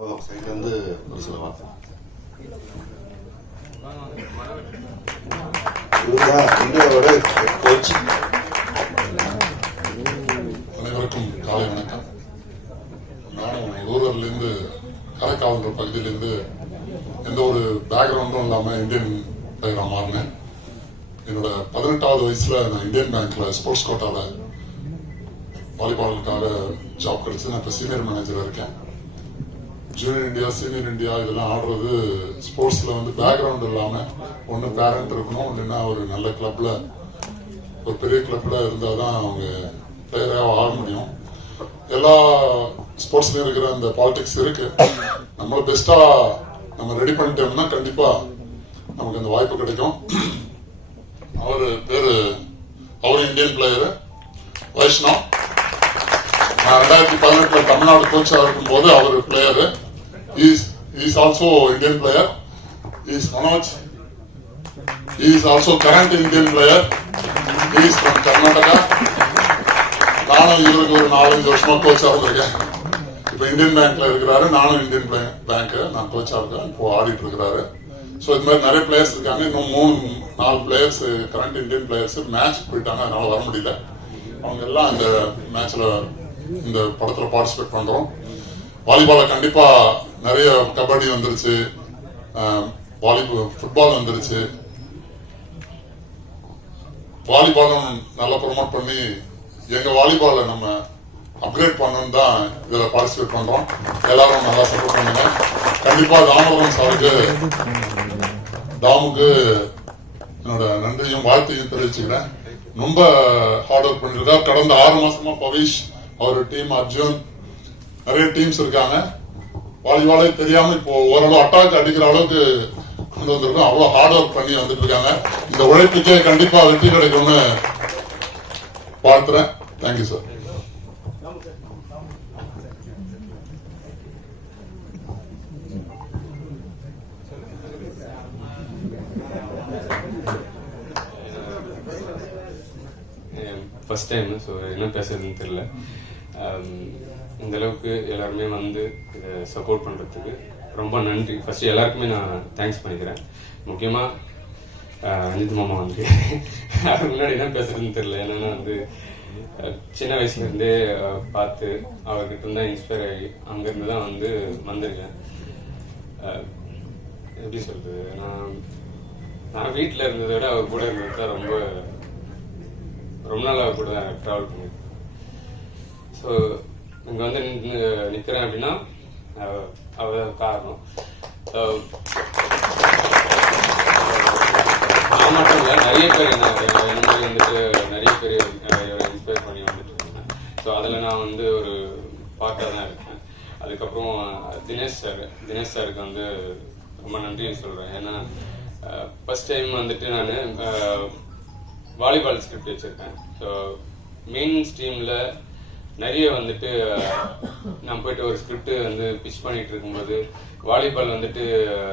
சைட்லேருந்து ஒரு சில வார்த்தை. இந்தியாவோட கோச். அனைவருக்கும் காலை வணக்கம். நானும் ரூரல்லேருந்து காரைக்காவல் பகுதியிலேருந்து எந்த ஒரு பேக்ரவுண்டும் இல்லாமல் இந்தியன் பிளேயராக மாறினேன். என்னோட 18வது வயசுல நான் இந்தியன் பேங்க்ல ஸ்போர்ட்ஸ் கோட்டாவில் வாலிபாலுக்காக ஜாப் கிடைச்சு நான் இப்போ சீனியர் மேனேஜராக இருக்கேன். ஜூனியர் இந்தியா, சீனியர் இந்தியா இதெல்லாம் ஆடுறது ஸ்போர்ட்ஸ்ல வந்து பேக்ரவுண்ட் இல்லாமல் ஒன்று பேரண்ட் இருக்கணும், இல்லைன்னா ஒரு நல்ல கிளப்ல ஒரு பெரிய கிளப்ல இருந்தால் தான் அவங்க பிளேயராக ஆட முடியும். எல்லா ஸ்போர்ட்ஸ்லயும் இருக்கிற அந்த பாலிடிக்ஸ் இருக்கு. நம்மள பெஸ்டா நம்ம ரெடி பண்ணிட்டோம்னா கண்டிப்பா நமக்கு அந்த வாய்ப்பு கிடைக்கும். அவரு பேரு இந்தியன் பிளேயரு வைஷ்ணவ். நான் 2018 தமிழ்நாடு கோச்சா இருக்கும் போது அவர் player. Is also Indian player. Is Manoj. Is also current Indian player. Is from Karnataka. நானும் இவருக்கு ஒரு 4-5 வருஷமா கோச்சா இருக்கேன். இப்ப இந்தியன் பேங்க்ல இருக்கிறாரு. நானும் இந்தியன் பேங்க் நான் கோச்சா இருக்கேன். இப்போ ஆடிட்டு இருக்கிறாரு. சோ இது மாதிரி நிறைய பிளேயர்ஸ் இருக்காங்க. இன்னும் 3-4 players current Indian players match போயிட்டாங்க, அதனால வர முடியல. அவங்க எல்லாம் இந்த மேட்ச்ல இந்த படத்துல பார்ட்டிசிபேட் பண்றோம். வாலிபால கண்டிப்பா நிறைய கபடி வந்துருச்சு, ஃபுட்பால் வந்துருச்சு. வாலிபாலும் நல்லா ப்ரொமோட் பண்ணி எங்க வாலிபால நம்ம அப்கிரேட் பண்ணணும் தான் இதுல பார்ட்டிசிபேட் பண்றோம். எல்லாரும் நல்லா சப்போர்ட் பண்ணுங்க. கண்டிப்பா ராமபுரம் சாருக்கு, தாமுக்கு என்னோட நன்றியும் வாழ்த்தையும் தெரிவிச்சுக்கிறேன். ரொம்ப ஹார்ட் ஒர்க் பண்ணிருக்காரு. கடந்த 6 மாசமா பவிஷ், அவர் டீம், அர்ஜுன், நிறைய டீம்ஸ் இருக்காங்க. வாலிபாலே தெரியாம இப்போ ஓரளவு அட்டாக் அடிக்கிற அளவுக்கு கொண்டு வந்திருக்கோம். அவ்வளவு ஹார்ட் ஒர்க் பண்ணி வந்துட்டு இருக்காங்க. இந்த உழைப்புக்கே கண்டிப்பா வெற்றி கிடைக்கும்னு வாழ்த்துறேன். Thank you sir. First time, so என்ன பேசுறதுன்னு தெரியல. இந்த அளவுக்கு எல்லாருமே வந்து இதை சப்போர்ட் பண்ணுறதுக்கு ரொம்ப நன்றி. ஃபர்ஸ்ட் எல்லாருக்குமே நான் தேங்க்ஸ் பண்ணிக்கிறேன். முக்கியமாக அனித் மாமா வந்து அவருக்கு முன்னாடி என்ன பேசுறதுன்னு தெரியல. என்னன்னா வந்து சின்ன வயசுலேருந்தே பார்த்து அவர்கிட்ட இருந்தா இன்ஸ்பயர் ஆகி அங்கேருந்து தான் வந்து வந்திருக்கேன். எப்படி சொல்றது, நான் வீட்டில் இருந்ததை விட அவர் கூட இருந்தது தான் ரொம்ப நாள் அவர் கூட தான் ட்ராவல் பண்ணியிருக்கேன். ஸோ இங்கே வந்து நிற்கிறேன் அப்படின்னா அவர் காரணம். நான் மட்டும் இல்லை, நிறைய பேர் என்ன மாதிரி வந்துட்டு நிறைய பேர் இன்ஸ்பயர் பண்ணி வந்துட்டு இருக்கேன். ஸோ அதில் நான் வந்து ஒரு பார்ட்டாக தான் இருக்கேன். அதுக்கப்புறம் தினேஷ் சாருக்கு வந்து ரொம்ப நன்றி சொல்கிறேன். ஏன்னா ஃபர்ஸ்ட் டைம் வந்துட்டு நான் வாலிபால் ஸ்கிரிப்ட் வச்சிருக்கேன். ஸோ மெயின் ஸ்ட்ரீம்ல நிறைய வந்துட்டு நான் போயிட்டு ஒரு ஸ்கிரிப்ட் வந்து பிச் பண்ணிட்டு இருக்கும்போது வாலிபால் வந்துட்டு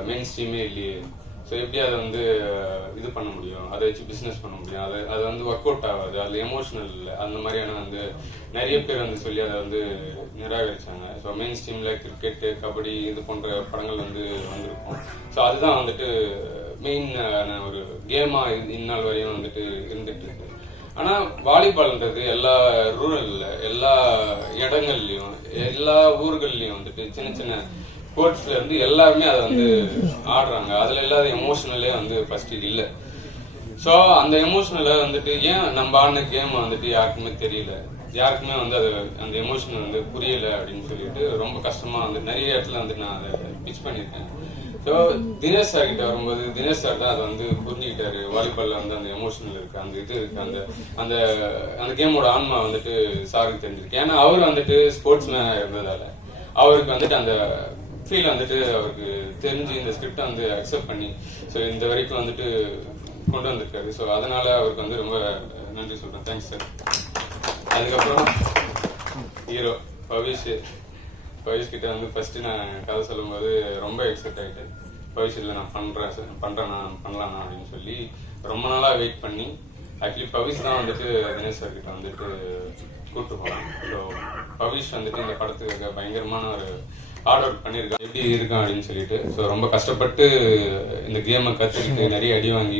மெயின் ஸ்ட்ரீமே இல்லையே, ஸோ எப்படி அதை வந்து இது பண்ண முடியும், அதை வச்சு பிஸ்னஸ் பண்ண முடியும், அது வந்து ஒர்க் அவுட் ஆகாது, அது எமோஷனல் இல்லை, அந்த மாதிரியான வந்து நிறைய பேர் வந்து சொல்லி அதை வந்து நிராகரிச்சாங்க. ஸோ மெயின் ஸ்ட்ரீம்ல கிரிக்கெட்டு, கபடி இது போன்ற படங்கள் வந்து வந்திருக்கும். ஸோ அதுதான் வந்துட்டு மெயின் ஒரு கேமா இந்நாள் வரையும் வந்துட்டு இருந்துட்டு இருக்கு. ஆனா வாலிபால்ன்றது எல்லா ரூரல்ல, எல்லா இடங்கள்லயும், எல்லா ஊர்கள்லயும் வந்துட்டு சின்ன சின்ன கோர்ட்ஸ்ல இருந்து எல்லாருமே அதை வந்து ஆடுறாங்க. அதுல இல்லாத எமோஷனலே வந்து ஃபர்ஸ்ட் இல்ல. ஸோ அந்த எமோஷனலை வந்துட்டு ஏன் நம்ம ஆடின கேம் வந்துட்டு யாருக்குமே தெரியல, யாருக்குமே வந்து அது அந்த எமோஷனல் வந்து புரியல அப்படின்னு சொல்லிட்டு ரொம்ப கஷ்டமா வந்து நிறைய இடத்துல வந்து நான் அதை பிச் பண்ணியிருக்கேன். ஸோ தினேஷ் சார் கிட்ட வரும்போது தினேஷ் சார் தான் அதை வந்து புரிஞ்சுக்கிட்டாரு. வாலிபால்ல வந்து அந்த எமோஷனல் இருக்கு, அந்த இது இருக்கு, அந்த அந்த கேமோட ஆன்மா வந்துட்டு சாருக்கு தெரிஞ்சிருக்கு. ஏன்னா அவர் வந்துட்டு ஸ்போர்ட்ஸ் மேன் இருந்ததால அவருக்கு வந்துட்டு அந்த ஃபீல் வந்துட்டு அவருக்கு தெரிஞ்சு இந்த ஸ்கிரிப்டை வந்து அக்செப்ட் பண்ணி ஸோ இந்த வரைக்கும் வந்துட்டு கொண்டு வந்திருக்காரு. ஸோ அதனால அவருக்கு வந்து ரொம்ப நன்றி சொல்றேன். Thanks sir. அதுக்கப்புறம் ஹீரோ பவிஷ் கிட்ட வந்து ஃபர்ஸ்ட் நான் கதை சொல்லும் போது ரொம்ப எக்ஸைட் ஆகிட்டேன். பவிஷ் இல்லை நான் பண்ணலாம் அப்படின்னு சொல்லி ரொம்ப நாளா வெயிட் பண்ணி ஆக்சுவலி பவிஷ் தான் வந்துட்டு தினேஷ் சார் கிட்ட வந்துட்டு கூப்பிட்டு போறாங்க. ஸோ பவிஷ் வந்துட்டு இந்த படத்துக்கு பயங்கரமான ஒரு ஹார்ட் ஒர்க் பண்ணியிருக்கான் எப்படி இருக்கான் அப்படின்னு சொல்லிட்டு. ஸோ ரொம்ப கஷ்டப்பட்டு இந்த கேமை கற்றுக்கிட்டு நிறைய அடி வாங்கி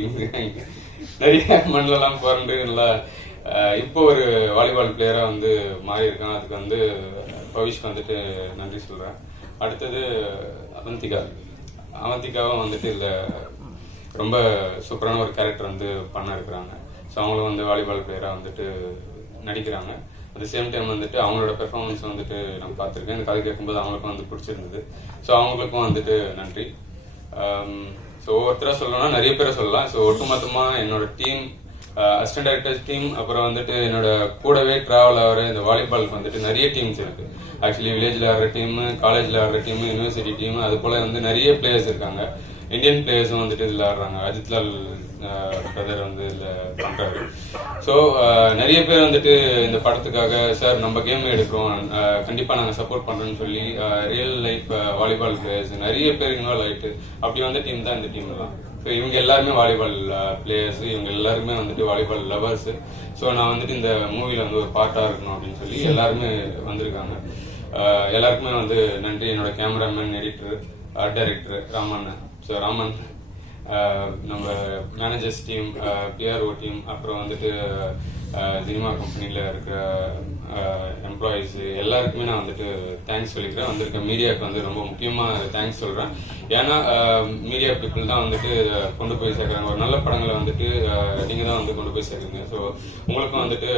நிறைய மண்ணிலலாம் புரண்டு நல்லா இப்போ ஒரு வாலிபால் பிளேயராக வந்து மாறி இருக்கான். அதுக்கு வந்து பவிஷ்க்கு வந்துட்டு நன்றி சொல்கிறேன். அடுத்தது அவந்திகாவும் வந்துட்டு இதில் ரொம்ப சூப்பரான ஒரு கேரக்டர் வந்து பண்ண இருக்கிறாங்க. ஸோ அவங்களும் வந்து வாலிபால் பிளேயராக வந்துட்டு நடிக்கிறாங்க. அட் சேம் டைம் வந்துட்டு அவங்களோட பெர்ஃபார்மன்ஸ் வந்துட்டு நான் பார்த்துருக்கேன். இந்த கதை கேட்கும்போது அவங்களுக்கும் வந்து பிடிச்சிருந்தது. ஸோ அவங்களுக்கும் வந்துட்டு நன்றி. ஸோ ஒவ்வொருத்தராக சொல்லணும்னா நிறைய பேரை சொல்லலாம். ஸோ ஒட்டுமொத்தமாக என்னோட டீம், அசிஸ்டன்ட் டைரக்டர்ஸ் டீம், அப்புறம் வந்துட்டு என்னோட கூடவே டிராவல் ஆகிற இந்த வாலிபாலுக்கு வந்துட்டு நிறைய டீம்ஸ் இருக்கு. ஆக்சுவலி வில்லேஜில் ஆடுற டீமு, காலேஜில் ஆடுற டீமு, யூனிவர்சிட்டி டீமு, அது போல வந்து நிறைய பிளேயர்ஸ் இருக்காங்க. இந்தியன் பிளேயர்ஸும் வந்துட்டு இதில் ஆடுறாங்க. அஜித்லால் பிரதர் வந்து இதில் பண்ணுறாரு. ஸோ நிறைய பேர் வந்துட்டு இந்த படத்துக்காக சார் நம்ம கேம் எடுக்கிறோம், கண்டிப்பாக நாங்கள் சப்போர்ட் பண்ணுறோன்னு சொல்லி ரியல் லைஃப் வாலிபால் பிளேயர்ஸ் நிறைய பேர் இன்வால்வ் ஆகிட்டு அப்படி வந்த டீம் தான் இந்த டீம் எல்லாம். ஸோ இவங்க எல்லாருமே வாலிபால் பிளேயர்ஸ், இவங்க எல்லாருமே வந்துட்டு வாலிபால் லவர்ஸ். ஸோ நான் வந்துட்டு இந்த மூவியில் வந்து ஒரு பார்ட்டாக இருக்கணும் அப்படின்னு சொல்லி எல்லாருமே வந்திருக்காங்க. எல்லாருக்குமே வந்து நன்றி. என்னோட cameraman, editor, art director Raman. So Raman, நம்ம மேனேஜர்ஸ் டீம், பிஆர்ஓ டீம், அப்புறம் வந்துட்டு சினிமா கம்பெனியில் இருக்கிற எம்ப்ளாயீஸ் எல்லாருக்குமே நான் வந்துட்டு தேங்க்ஸ் சொல்லிக்கிறேன். வந்திருக்க மீடியாவுக்கு வந்து ரொம்ப முக்கியமாக தேங்க்ஸ் சொல்கிறேன். ஏன்னா மீடியா பீப்புள் தான் வந்துட்டு கொண்டு போய் சேர்க்குறாங்க. ஒரு நல்ல படங்களை வந்துட்டு நீங்கள் தான் வந்து கொண்டு போய் சேர்க்குறீங்க. ஸோ உங்களுக்கும் வந்துட்டு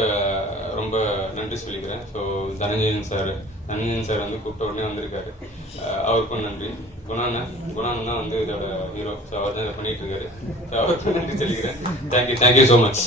ரொம்ப நன்றி சொல்லிக்கிறேன். ஸோ தனஞ்சயன் சார் வந்து கூப்பிட்ட உடனே வந்திருக்காரு, அவருக்கும் நன்றி. குணான் தான் வந்து இதோட ஹீரோ. ஸோ அவர் தான் இதை பண்ணிட்டு இருக்காரு. ஸோ அவருக்கும் நன்றி சொல்லிக்கிறேன். Thank you so much.